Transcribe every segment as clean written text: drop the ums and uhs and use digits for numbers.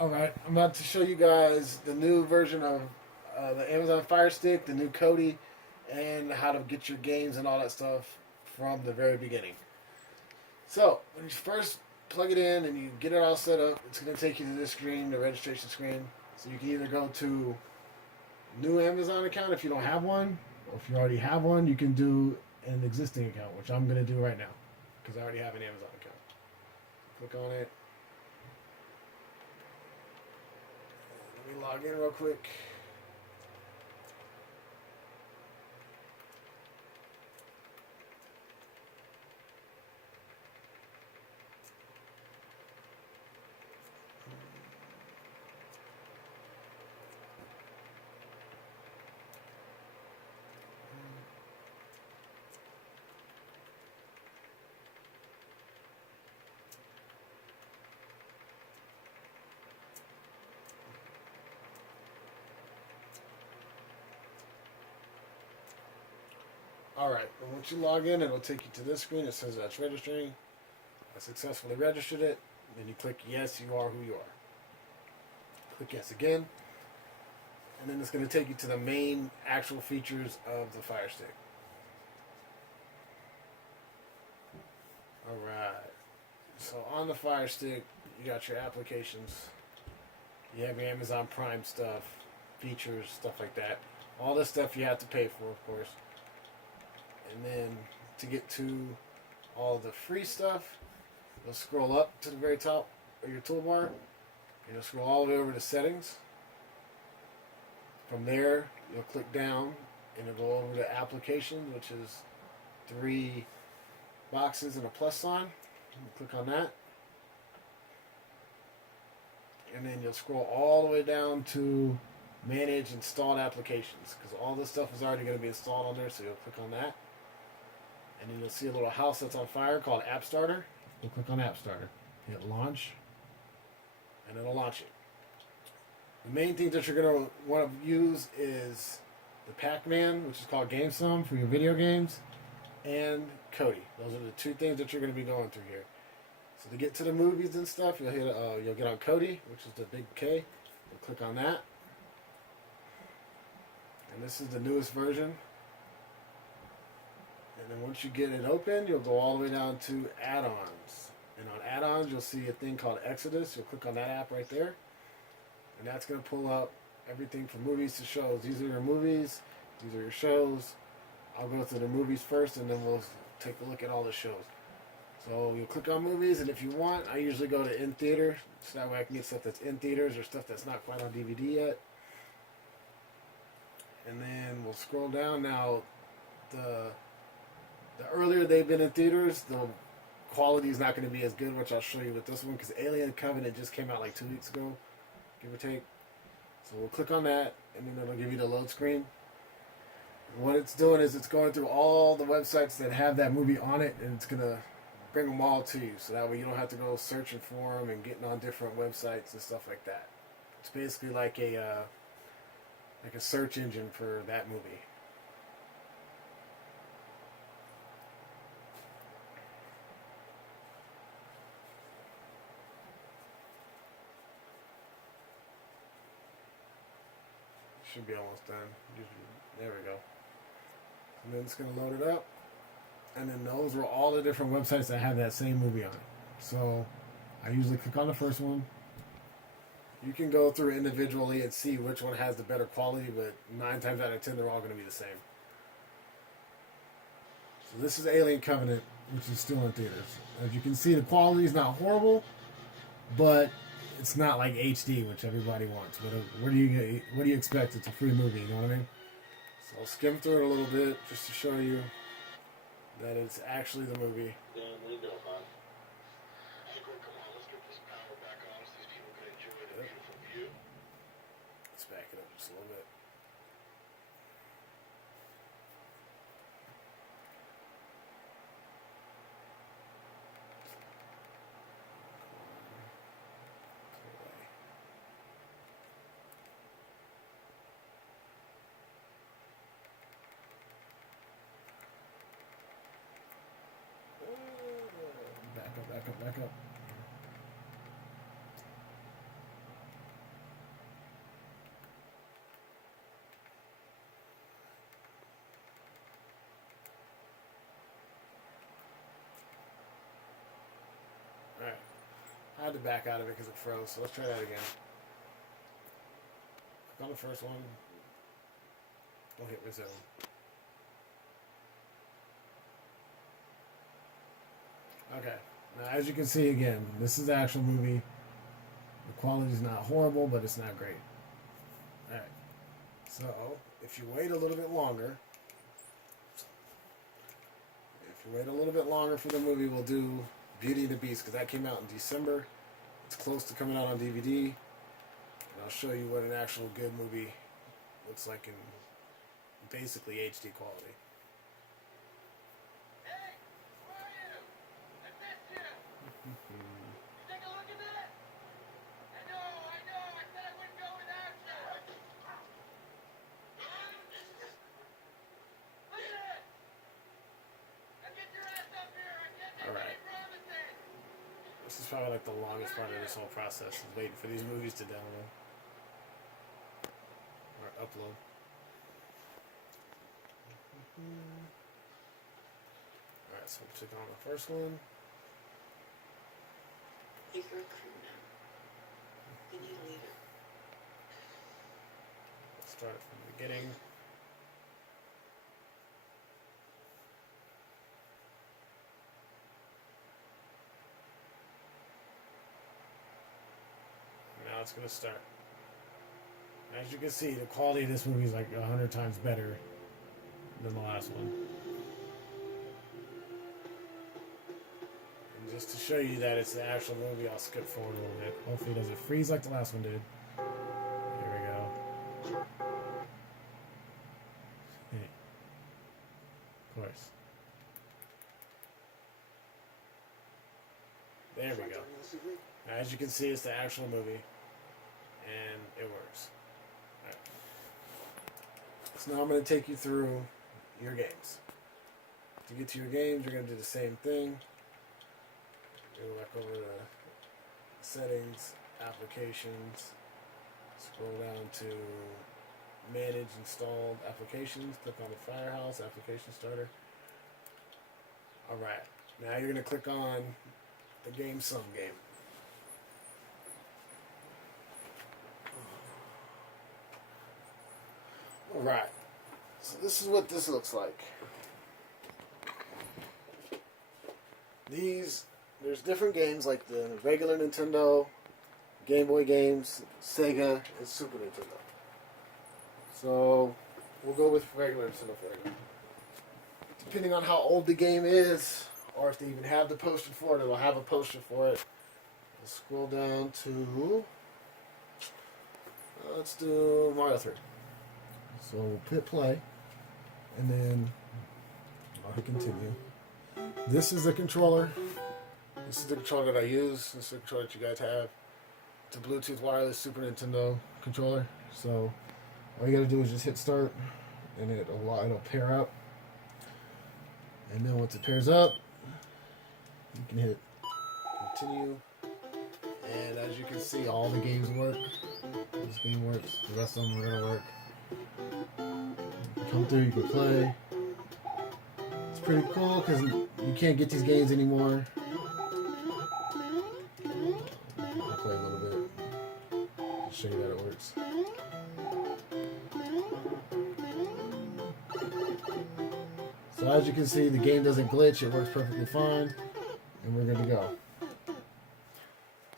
Alright, I'm about to show you guys the new version of the Amazon Fire Stick, the new Kodi, and how to get your games and all that stuff from the very beginning. So, when you first plug it in and you get it all set up, it's going to take you to this screen, the registration screen. So you can either go to new Amazon account if you don't have one, or if you already have one, you can do an existing account, which I'm going to do right now because I already have an Amazon account. Click on it. Let me log in real quick. Alright, and once you log in, it'll take you to this screen. It says that's registering. I successfully registered it. Then you click yes, you are who you are. Click yes again. And then it's going to take you to the main actual features of the Fire Stick. Alright. So on the Fire Stick, you got your applications. You have your Amazon Prime stuff, features, stuff like that. All this stuff you have to pay for, of course. And then to get to all the free stuff, you'll scroll up to the very top of your toolbar. And you'll scroll all the way over to settings. From there, you'll click down and it'll go over to applications, which is 3 boxes and a plus sign. You click on that. And then you'll scroll all the way down to manage installed applications, because all this stuff is already going to be installed on there, so you'll click on that. And then you'll see a little house that's on fire called App Starter. You'll click on App Starter. Hit launch. And it'll launch it. The main thing that you're going to want to use is the Pac-Man, which is called GameSum for your video games, and Kodi. Those are the 2 things that you're going to be going through here. So to get to the movies and stuff, you'll get on Kodi, which is the big K. You'll click on that. And this is the newest version. And then once you get it open, you'll go all the way down to add-ons. And on add-ons, you'll see a thing called Exodus. You'll click on that app right there. And that's going to pull up everything from movies to shows. These are your movies. These are your shows. I'll go through the movies first, and then we'll take a look at all the shows. So you'll click on movies, and if you want, I usually go to in theater. So that way I can get stuff that's in theaters or stuff that's not quite on DVD yet. And then we'll scroll down. Now, the earlier they've been in theaters, the quality is not going to be as good, which I'll show you with this one, because Alien Covenant just came out like 2 weeks ago, give or take. So we'll click on that, and then it'll give you the load screen. And what it's doing is it's going through all the websites that have that movie on it, and it's going to bring them all to you, so that way you don't have to go searching for them and getting on different websites and stuff like that. It's basically like a search engine for that movie. Should be almost done. There we go. And then it's going to load it up. And then those are all the different websites that have that same movie on it. So I usually click on the first one. You can go through individually and see which one has the better quality, but 9 times out of 10 they're all going to be the same. So this is Alien Covenant, which is still in theaters. As you can see, the quality is not horrible, but it's not like HD, which everybody wants. What do you expect? It's a free movie, you know what I mean? So I'll skim through it a little bit just to show you that it's actually the movie. There you go, man. Hey, come on, let's get this power back on so these people can enjoy the beautiful view. Let's back it up just a little bit. Back up. had to back out of it because it froze. So let's try that again. Click on the first one. Don't hit resume. Okay. Now, as you can see again, this is the actual movie. The quality is not horrible, but it's not great. Alright. So, if you wait a little bit longer, for the movie, we'll do Beauty and the Beast, because that came out in December. It's close to coming out on DVD. And I'll show you what an actual good movie looks like in basically HD quality. Hey, where are you? I missed you. You take a look at that? I know. I said I wouldn't go without you. Look at that. Now get your ass up here. I can't make Alright. any promises. This is probably like the longest part of this whole process, is waiting for these movies to download. Or upload. Alright, so we'll click on the first one. You're a crew now. You need a leader. Let's start from the beginning. Now it's going to start. As you can see, the quality of this movie is like 100 times better than the last one. And just to show you that it's the actual movie, I'll skip forward a little bit. Hopefully it doesn't freeze like the last one did. Here we go. Of course. There we go. Now, as you can see, it's the actual movie. And it works. Alright. So now I'm going to take you through your games. To get to your games, you're going to do the same thing. Go back over to settings, applications, scroll down to manage installed applications, click on the Firehouse application starter. Alright, now you're going to click on the Game Some game. Alright, so this is what this looks like. There's different games like the regular Nintendo, Game Boy games, Sega, and Super Nintendo. So, we'll go with regular Nintendo for right now. Depending on how old the game is, or if they even have the poster for it, it'll have a poster for it. We'll scroll down to, let's do Mario 3. So we'll hit play, and then I'll hit continue. This is the controller. This is the controller that I use. This is the controller that you guys have. It's a Bluetooth wireless Super Nintendo controller. So all you gotta do is just hit start, and it'll pair up. And then once it pairs up, you can hit continue. And as you can see, all the games work. This game works. The rest of them are gonna work. Come through, you can play. It's pretty cool because you can't get these games anymore. I'll play a little bit. I'll show you that it works. So as you can see, the game doesn't glitch. It works perfectly fine. And we're good to go.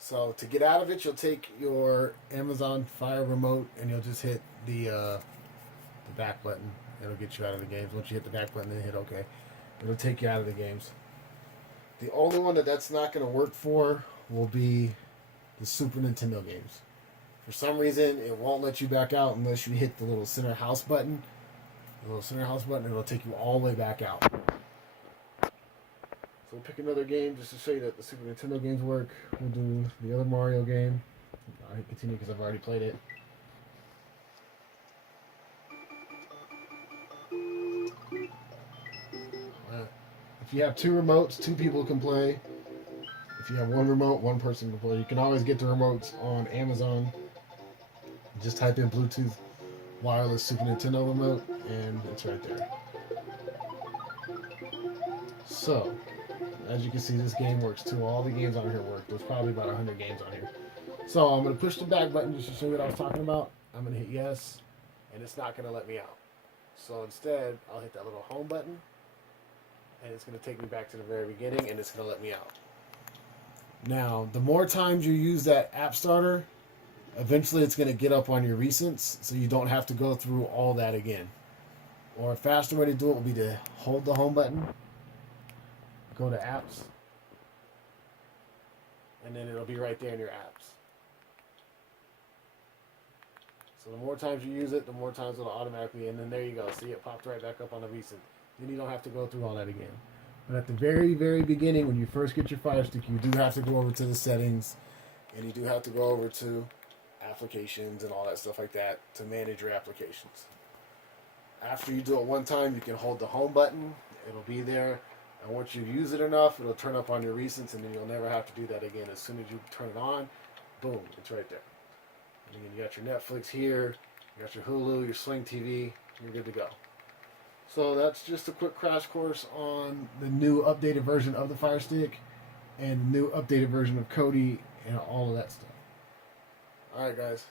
So to get out of it, you'll take your Amazon Fire remote and you'll just hit the back button. It'll get you out of the games. Once you hit the back button, then hit OK. It'll take you out of the games. The only one that's not going to work for will be the Super Nintendo games. For some reason, it won't let you back out unless you hit the little center house button. The little center house button, it'll take you all the way back out. So we'll pick another game just to show you that the Super Nintendo games work. We'll do the other Mario game. I'll hit continue because I've already played it. If you have two remotes, two people can play. If you have one remote, one person can play. You can always get the remotes on Amazon. Just type in Bluetooth wireless Super Nintendo remote, and it's right there. So, as you can see, this game works too. All the games on here work. There's probably about 100 games on here. So I'm going to push the back button just to show you what I was talking about. I'm going to hit yes, and it's not going to let me out. So instead, I'll hit that little home button, and it's going to take me back to the very beginning, and it's going to let me out. Now, the more times you use that app starter, eventually it's going to get up on your recents, so you don't have to go through all that again. Or a faster way to do it will be to hold the home button, go to apps, and then it'll be right there in your apps. So the more times you use it, the more times it'll automatically, and then there you go. See, it popped right back up on the recent. Then you don't have to go through all that again. But at the very, very beginning, when you first get your Fire Stick, you do have to go over to the settings, and you do have to go over to applications and all that stuff like that to manage your applications. After you do it one time, you can hold the home button. It'll be there. And once you use it enough, it'll turn up on your recents, and then you'll never have to do that again. As soon as you turn it on, boom, it's right there. And then you got your Netflix here, you got your Hulu, your Sling TV, you're good to go. So that's just a quick crash course on the new updated version of the Fire Stick and the new updated version of Kodi and all of that stuff. Alright guys.